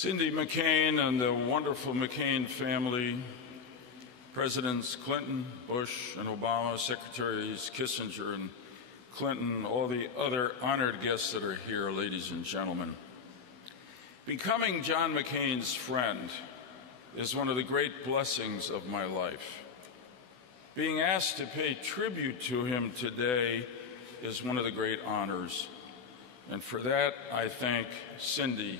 Cindy McCain and the wonderful McCain family, Presidents Clinton, Bush, and Obama, Secretaries Kissinger and Clinton, all the other honored guests that are here, ladies and gentlemen. Becoming John McCain's friend is one of the great blessings of my life. Being asked to pay tribute to him today is one of the great honors. And for that, I thank Cindy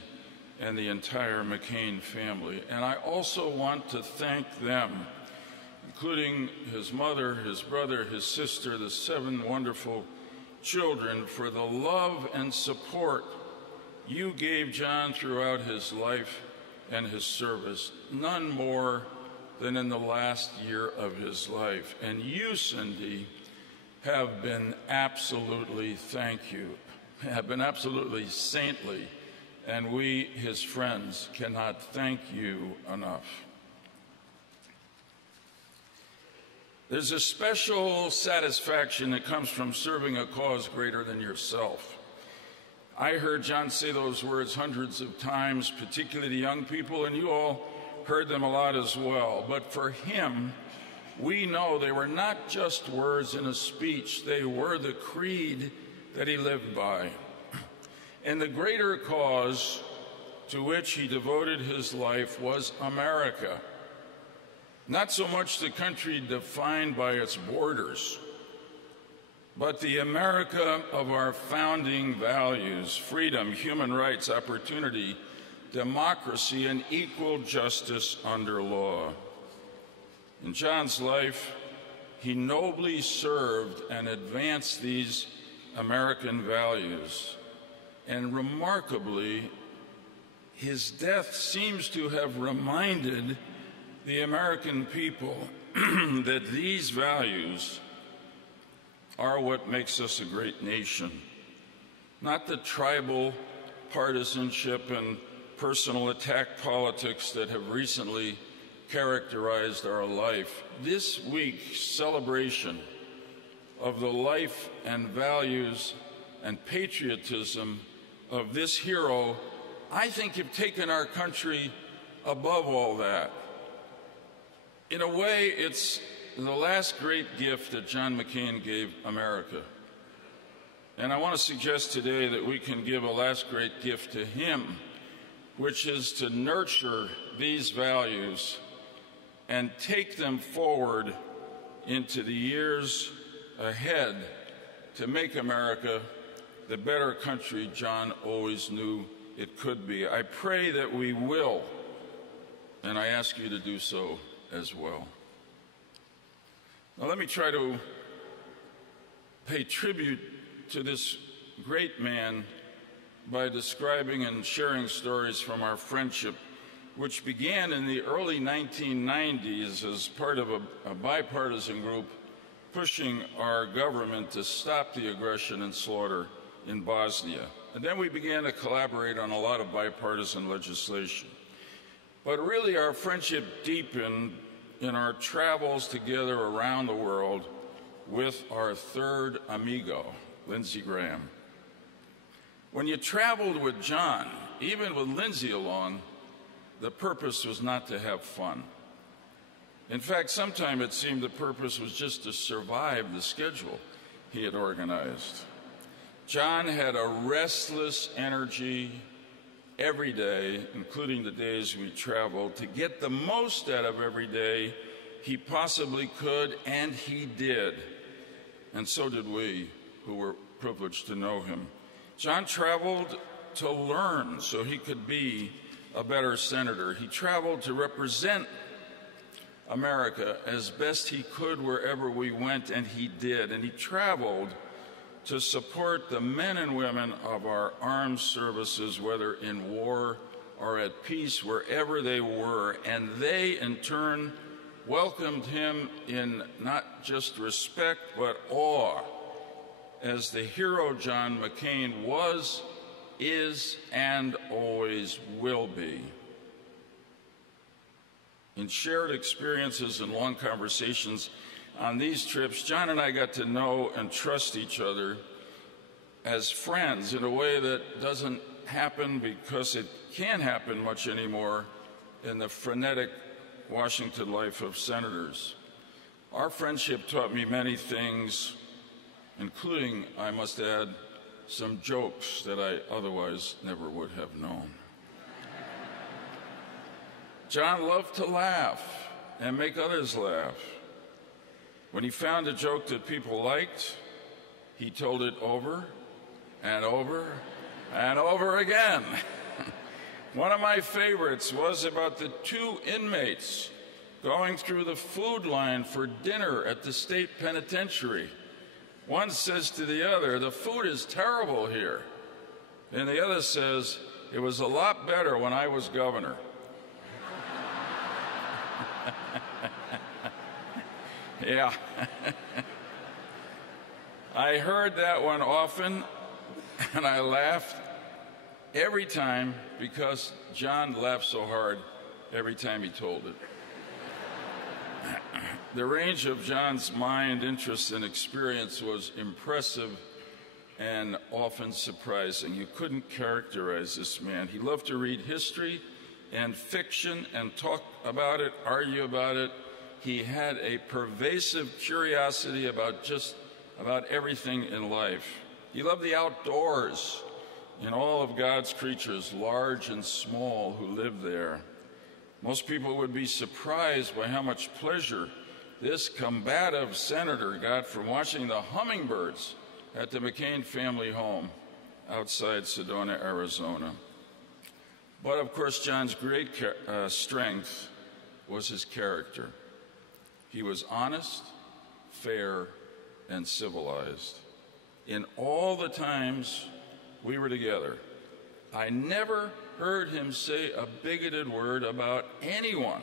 and the entire McCain family. And I also want to thank them, including his mother, his brother, his sister, the 7 wonderful children, for the love and support you gave John throughout his life and his service, none more than in the last year of his life. And you, Cindy, have been absolutely, have been absolutely saintly, and we, his friends, cannot thank you enough. There's a special satisfaction that comes from serving a cause greater than yourself. I heard John say those words hundreds of times, particularly to young people, and you all heard them a lot as well. But for him, we know they were not just words in a speech, they were the creed that he lived by. And the greater cause to which he devoted his life was America. Not so much the country defined by its borders, but the America of our founding values: freedom, human rights, opportunity, democracy, and equal justice under law. In John's life, he nobly served and advanced these American values. And remarkably, his death seems to have reminded the American people that these values are what makes us a great nation. Not the tribal partisanship and personal attack politics that have recently characterized our life. This week's celebration of the life and values and patriotism of this hero, I think, have taken our country above all that. In a way, it's the last great gift that John McCain gave America. And I want to suggest today that we can give a last great gift to him, which is to nurture these values and take them forward into the years ahead to make America the better country John always knew it could be. I pray that we will, and I ask you to do so as well. Now let me try to pay tribute to this great man by describing and sharing stories from our friendship, which began in the early 1990s as part of a bipartisan group pushing our government to stop the aggression and slaughter in Bosnia. And then we began to collaborate on a lot of bipartisan legislation. But really, our friendship deepened in our travels together around the world with our third amigo, Lindsey Graham. When you traveled with John, even with Lindsey along, the purpose was not to have fun. In fact, sometimes it seemed the purpose was just to survive the schedule he had organized. John had a restless energy every day, including the days we traveled, to get the most out of every day he possibly could, and he did. And so did we, who were privileged to know him. John traveled to learn so he could be a better senator. He traveled to represent America as best he could wherever we went, and he did. And he traveled to support the men and women of our armed services, whether in war or at peace, wherever they were. And they, in turn, welcomed him in not just respect, but awe, as the hero John McCain was, is, and always will be. In shared experiences and long conversations on these trips, John and I got to know and trust each other as friends in a way that doesn't happen because it can't happen much anymore in the frenetic Washington life of senators. Our friendship taught me many things, including, I must add, some jokes that I otherwise never would have known. John loved to laugh and make others laugh. When he found a joke that people liked, he told it over and over and over again. One of my favorites was about the two inmates going through the food line for dinner at the state penitentiary. One says to the other, "The food is terrible here." And the other says, "It was a lot better when I was governor." Yeah. I heard that one often, and I laughed every time because John laughed so hard every time he told it. The range of John's mind, interest, and experience was impressive and often surprising. You couldn't characterize this man. He loved to read history and fiction and talk about it, argue about it. He had a pervasive curiosity about just about everything in life. He loved the outdoors and all of God's creatures, large and small, who lived there. Most people would be surprised by how much pleasure this combative senator got from watching the hummingbirds at the McCain family home outside Sedona, Arizona. But of course, John's great strength was his character. He was honest, fair, and civilized. In all the times we were together, I never heard him say a bigoted word about anyone.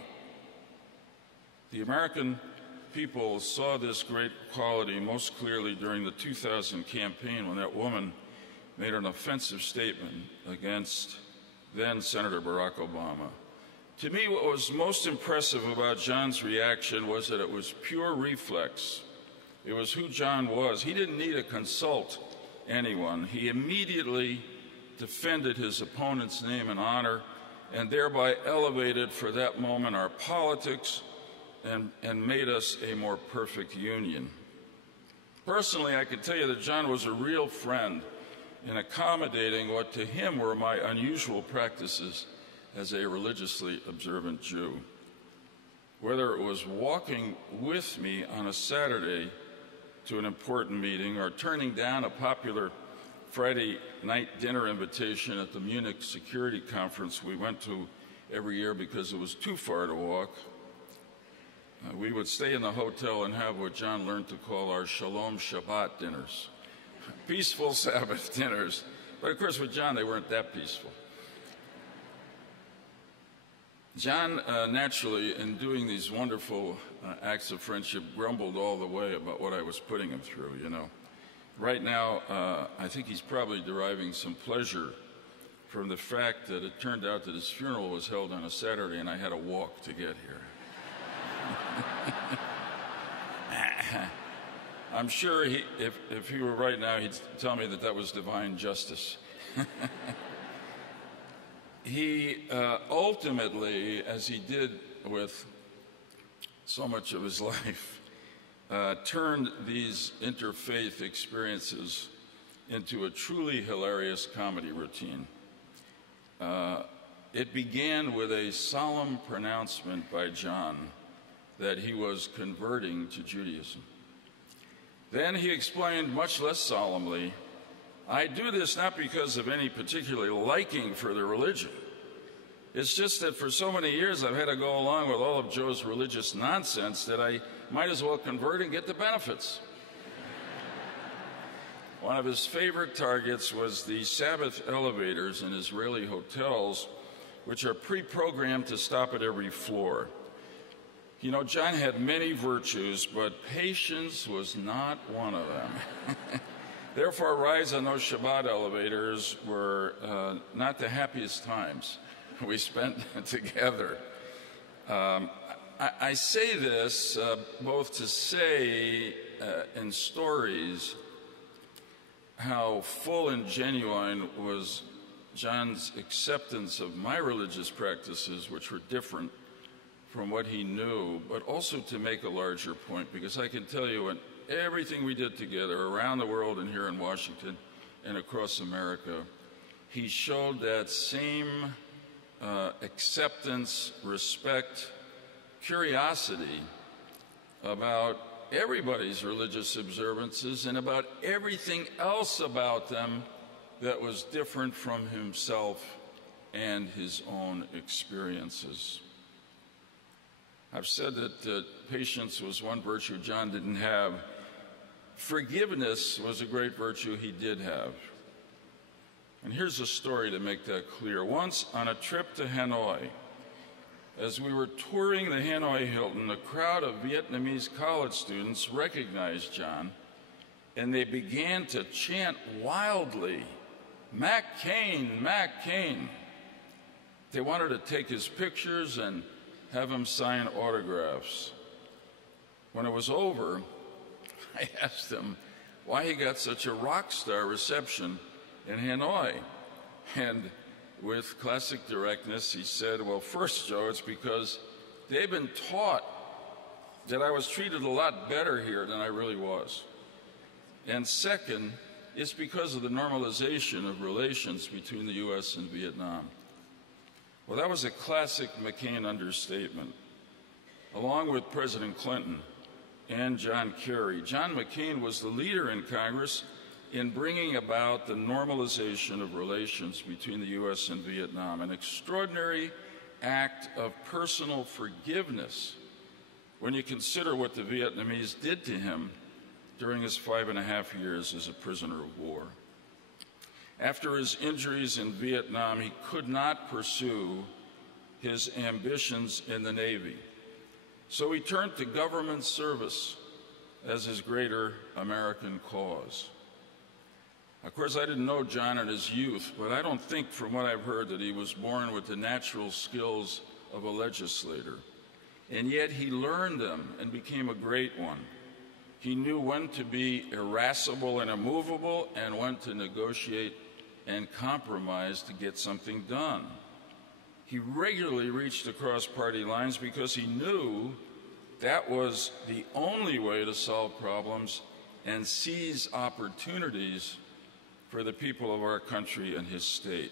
The American people saw this great quality most clearly during the 2000 campaign when that woman made an offensive statement against then Senator Barack Obama. To me, what was most impressive about John's reaction was that it was pure reflex. It was who John was. He didn't need to consult anyone. He immediately defended his opponent's name and honor and thereby elevated for that moment our politics and made us a more perfect union. Personally, I can tell you that John was a real friend in accommodating what to him were my unusual practices as a religiously observant Jew. Whether it was walking with me on a Saturday to an important meeting or turning down a popular Friday night dinner invitation at the Munich security conference we went to every year because it was too far to walk, we would stay in the hotel and have what John learned to call our Shalom Shabbat dinners, peaceful Sabbath dinners. But of course, with John, they weren't that peaceful. John, naturally, in doing these wonderful acts of friendship, grumbled all the way about what I was putting him through, you know. Right now, I think he's probably deriving some pleasure from the fact that it turned out that his funeral was held on a Saturday and I had to walk to get here. I'm sure if he were right now, he'd tell me that that was divine justice. He ultimately, as he did with so much of his life, turned these interfaith experiences into a truly hilarious comedy routine. It began with a solemn pronouncement by John that he was converting to Judaism. Then he explained much less solemnly, "I do this not because of any particular liking for the religion. It's just that for so many years I've had to go along with all of Joe's religious nonsense that I might as well convert and get the benefits." One of his favorite targets was the Sabbath elevators in Israeli hotels, which are pre-programmed to stop at every floor. You know, John had many virtues, but patience was not one of them. Therefore, rides on those Shabbat elevators were not the happiest times we spent together. I say this both to say in stories how full and genuine was John's acceptance of my religious practices, which were different from what he knew, but also to make a larger point, because I can tell you in everything we did together around the world and here in Washington and across America, he showed that same acceptance, respect, curiosity about everybody's religious observances and about everything else about them that was different from himself and his own experiences. I've said that patience was one virtue John didn't have. Forgiveness was a great virtue he did have. And here's a story to make that clear. Once on a trip to Hanoi, as we were touring the Hanoi Hilton, a crowd of Vietnamese college students recognized John, and they began to chant wildly, "McCain, McCain." They wanted to take his pictures and have him sign autographs. When it was over, I asked him why he got such a rock star reception in Hanoi. And with classic directness, he said, "Well, first, Joe, it's because they've been taught that I was treated a lot better here than I really was. And second, it's because of the normalization of relations between the U.S. and Vietnam." Well, that was a classic McCain understatement. Along with President Clinton and John Kerry, John McCain was the leader in Congress in bringing about the normalization of relations between the U.S. and Vietnam, an extraordinary act of personal forgiveness when you consider what the Vietnamese did to him during his 5.5 years as a prisoner of war. After his injuries in Vietnam, he could not pursue his ambitions in the Navy. So he turned to government service as his greater American cause. Of course, I didn't know John in his youth, but I don't think from what I've heard that he was born with the natural skills of a legislator. And yet he learned them and became a great one. He knew when to be irascible and immovable and when to negotiate and compromise to get something done. He regularly reached across party lines because he knew that was the only way to solve problems and seize opportunities for the people of our country and his state.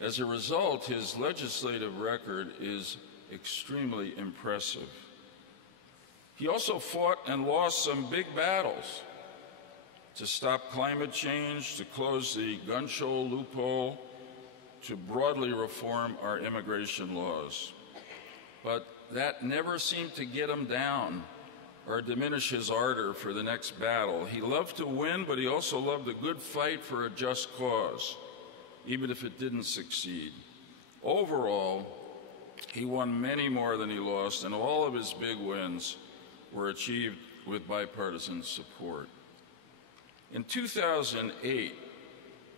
As a result, his legislative record is extremely impressive. He also fought and lost some big battles to stop climate change, to close the gun show loophole, to broadly reform our immigration laws. But that never seemed to get him down or diminish his ardor for the next battle. He loved to win, but he also loved a good fight for a just cause, even if it didn't succeed. Overall, he won many more than he lost, and all of his big wins were achieved with bipartisan support. In 2008,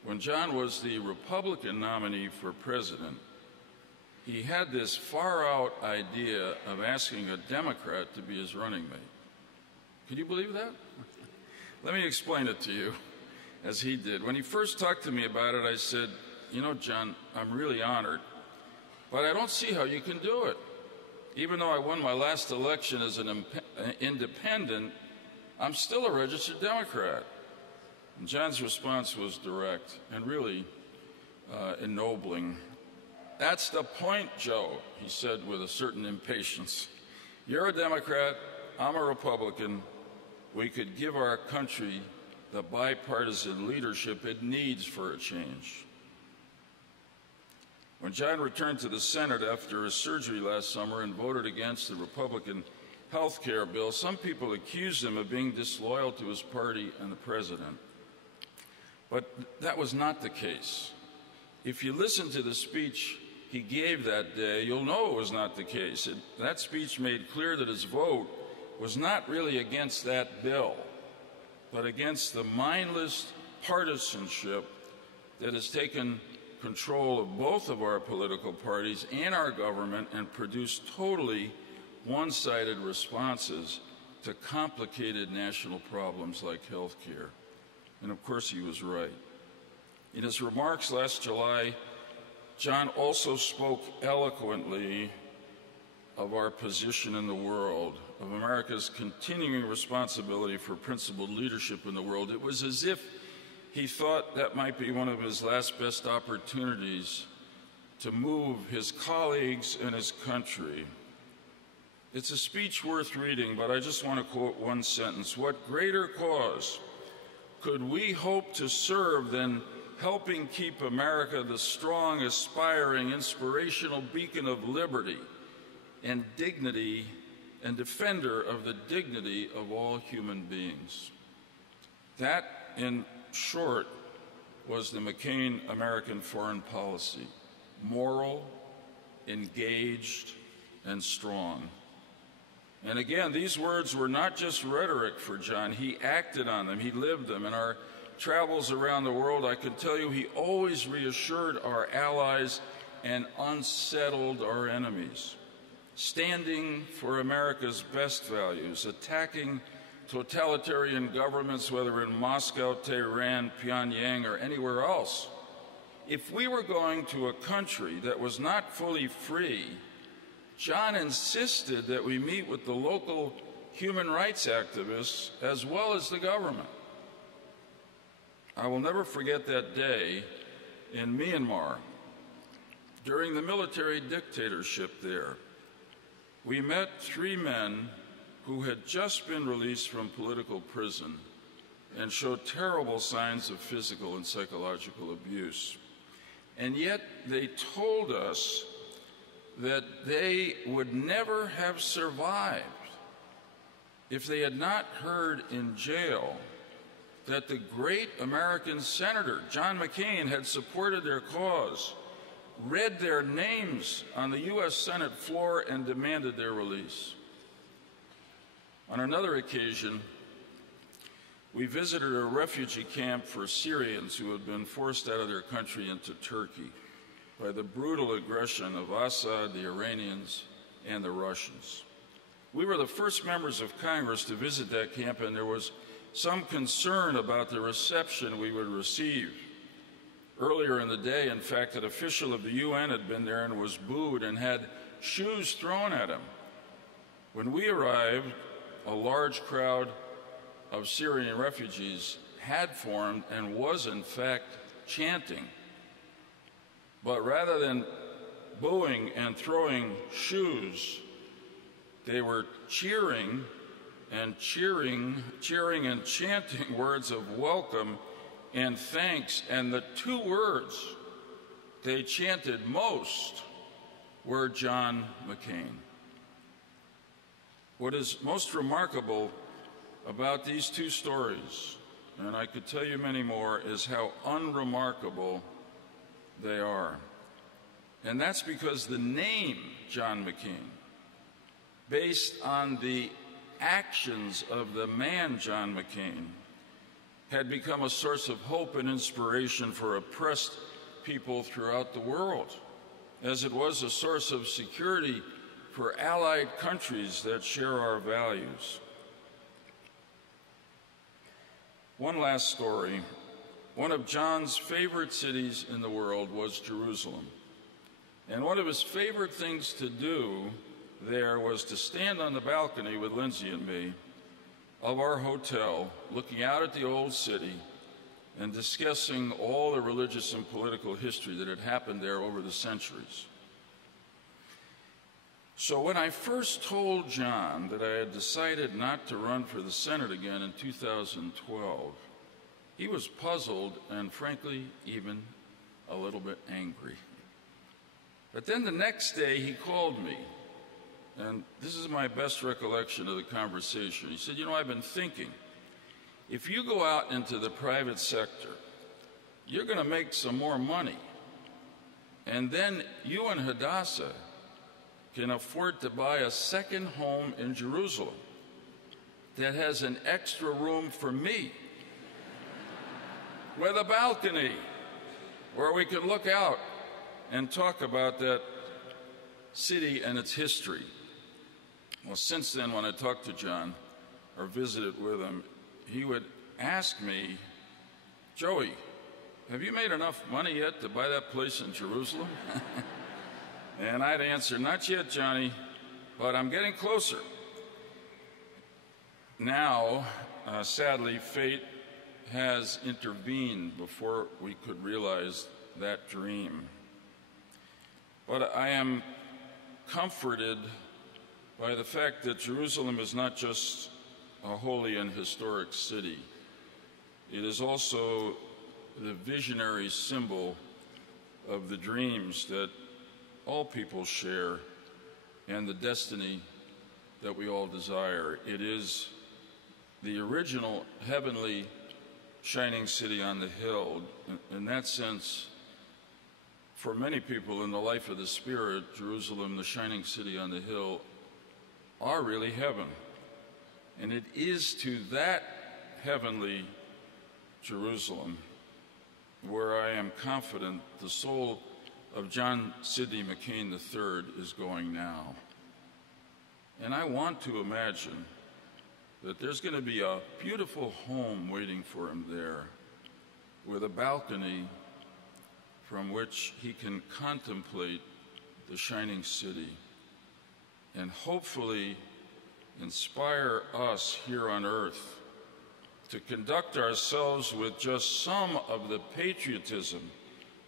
when John was the Republican nominee for president, he had this far-out idea of asking a Democrat to be his running mate. Can you believe that? Let me explain it to you, as he did. When he first talked to me about it, I said, "You know, John, I'm really honored, but I don't see how you can do it. Even though I won my last election as an independent, I'm still a registered Democrat." And John's response was direct and really ennobling. "That's the point, Joe," he said with a certain impatience. "You're a Democrat, I'm a Republican. We could give our country the bipartisan leadership it needs for a change." When John returned to the Senate after his surgery last summer and voted against the Republican health care bill, some people accused him of being disloyal to his party and the president. But that was not the case. If you listen to the speech he gave that day, you'll know it was not the case. That speech made clear that his vote was not really against that bill, but against the mindless partisanship that has taken control of both of our political parties and our government and produced totally one-sided responses to complicated national problems like health care. And of course he was right. In his remarks last July, John also spoke eloquently of our position in the world, of America's continuing responsibility for principled leadership in the world. It was as if he thought that might be one of his last best opportunities to move his colleagues and his country. It's a speech worth reading, but I just want to quote one sentence. "What greater cause could we hope to serve than helping keep America the strong, aspiring, inspirational beacon of liberty and dignity and defender of the dignity of all human beings?" That, in short, was the McCain American foreign policy: moral, engaged, and strong. And again, these words were not just rhetoric for John. He acted on them. He lived them. In our travels around the world, I can tell you he always reassured our allies and unsettled our enemies, standing for America's best values, attacking totalitarian governments, whether in Moscow, Tehran, Pyongyang, or anywhere else. If we were going to a country that was not fully free, John insisted that we meet with the local human rights activists as well as the government. I will never forget that day in Myanmar. During the military dictatorship there, we met 3 men who had just been released from political prison and showed terrible signs of physical and psychological abuse. And yet they told us that they would never have survived if they had not heard in jail that the great American senator, John McCain, had supported their cause, read their names on the U.S. Senate floor, and demanded their release. On another occasion, we visited a refugee camp for Syrians who had been forced out of their country into Turkey by the brutal aggression of Assad, the Iranians, and the Russians. We were the first members of Congress to visit that camp, and there was some concern about the reception we would receive. Earlier in the day, in fact, an official of the UN had been there and was booed and had shoes thrown at him. When we arrived, a large crowd of Syrian refugees had formed and was, in fact, chanting. But rather than booing and throwing shoes, they were cheering and chanting words of welcome and thanks. And the 2 words they chanted most were John McCain. What is most remarkable about these 2 stories, and I could tell you many more, is how unremarkable they are. And that's because the name John McCain, based on the actions of the man John McCain, had become a source of hope and inspiration for oppressed people throughout the world, as it was a source of security for allied countries that share our values. One last story. One of John's favorite cities in the world was Jerusalem. And one of his favorite things to do there was to stand on the balcony with Lindsay and me of our hotel, looking out at the old city and discussing all the religious and political history that had happened there over the centuries. So when I first told John that I had decided not to run for the Senate again in 2012, he was puzzled and, frankly, even a little bit angry. But then the next day he called me, and this is my best recollection of the conversation. He said, "You know, I've been thinking, if you go out into the private sector, you're going to make some more money, and then you and Hadassah can afford to buy a second home in Jerusalem that has an extra room for me with a balcony where we can look out and talk about that city and its history." Well, since then, when I talked to John or visited with him, he would ask me, "Joey, have you made enough money yet to buy that place in Jerusalem? And I'd answer, not yet, Johnny, but I'm getting closer. Now, sadly, fate has intervened before we could realize that dream. But I am comforted by the fact that Jerusalem is not just a holy and historic city. It is also the visionary symbol of the dreams that all people share and the destiny that we all desire. It is the original heavenly shining city on the hill. In that sense, for many people in the life of the Spirit, Jerusalem, the shining city on the hill, are really heaven. And it is to that heavenly Jerusalem where I am confident the soul of John Sidney McCain III is going now. And I want to imagine that there's going to be a beautiful home waiting for him there with a balcony from which he can contemplate the shining city and hopefully inspire us here on earth to conduct ourselves with just some of the patriotism,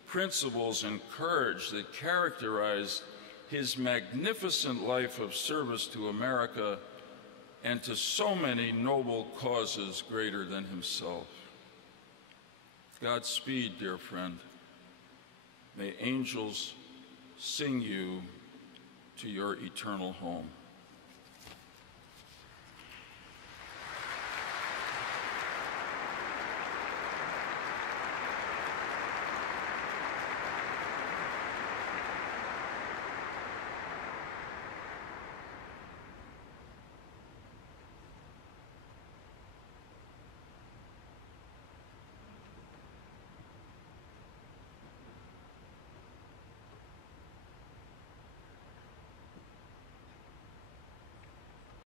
principles, and courage that characterized his magnificent life of service to America and to so many noble causes greater than himself. Godspeed, dear friend. May angels sing you to your eternal home.